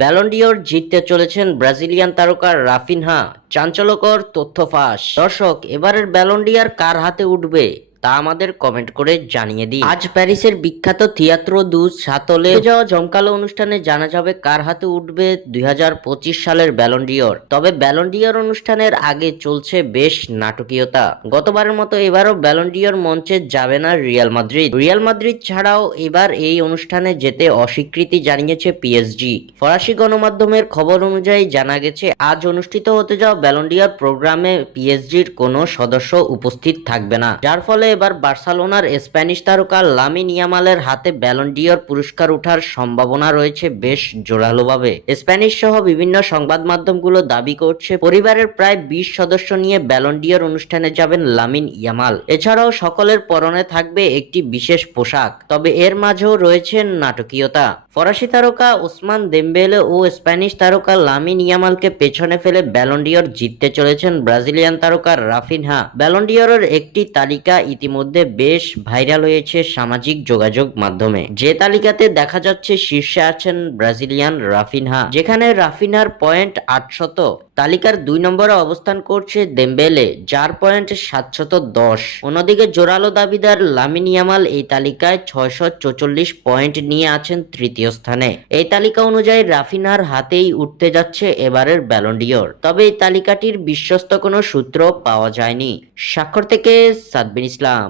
Ballon d'Or জিততে চলেছেন Brazilian তারকা রাফিনহা। চাঞ্চল্যকর তথ্য ফাঁস। দর্শক, এবারের ব্যালন ডিওর কার হাতে উঠবে তা আমাদের কমেন্ট করে জানিয়ে দিন। আজ প্যারিসের বিখ্যাত থিয়েত্রো দু সাতলে যাওয়া জমকালো অনুষ্ঠানে জানা যাবে কার হাতে উঠবে 2025 সালের ব্যালন ডিওর। তবে ব্যালন ডিওর অনুষ্ঠানের আগে চলছে বেশ নাটকীয়তা। গতবারের মতো এবারও ব্যালন ডিওর মঞ্চে যাবে না রিয়াল মাদ্রিদ। রিয়াল মাদ্রিদ ছাড়াও এবার এই অনুষ্ঠানে যেতে অস্বীকৃতি জানিয়েছে পিএসজি। ফরাসি গণমাধ্যমের খবর অনুযায়ী জানা গেছে, আজ অনুষ্ঠিত হতে যাওয়া ব্যালন ডিওর প্রোগ্রামে পিএসজির কোনো সদস্য উপস্থিত থাকবে না, যার ফলে এবার বার্সেলোনার স্প্যানিশ তারকা লামিন ইয়ামালের হাতে ব্যালন ডিওর পুরস্কার ওঠার সম্ভাবনা রয়েছে বেশ জোরালোভাবে। স্প্যানিশ সহ বিভিন্ন সংবাদ মাধ্যমগুলো দাবি করছে পরিবারের প্রায় 20 সদস্য নিয়ে ব্যালন ডিওর অনুষ্ঠানে যাবেন লামিন ইয়ামাল। এছাড়াও সকলের পরনে থাকবে একটি বিশেষ পোশাক। তবে এর মাঝেও রয়েছে নাটকীয়তা। ফরাসি তারকা ওসমান দেমবেলে ও স্প্যানিশ তারকা লামিন ইয়ামালকে পেছনে ফেলে ব্যালন ডিওর জিততে চলেছেন ব্রাজিলিয়ান তারকা রাফিনহা। ব্যালন ডিওরের একটি তালিকা ইতিমধ্যে বেশ ভাইরাল হয়েছে সামাজিক যোগাযোগ মাধ্যমে। যে তালিকাতে দেখা যাচ্ছে শীর্ষে আছেন ব্রাজিলিয়ান রাফিনহা, যেখানে রাফিনহার পয়েন্ট 800। তালিকার 2 নম্বরে অবস্থান করছে দেমবেলে, যার পয়েন্ট 710। অন্যদিকে জোরালো দাবিদার লামিন ইয়ামাল এই তালিকায় 644 পয়েন্ট নিয়ে আছেন তৃতীয় স্থানে। এই তালিকা অনুযায়ী রাফিনহার হাতেই উঠতে যাচ্ছে এবারের ব্যালন ডিওর। তবে এই তালিকাটির বিশ্বস্ত কোনো সূত্র পাওয়া যায়নি। স্বাক্ষর থেকে সাদবিন ইসলাম।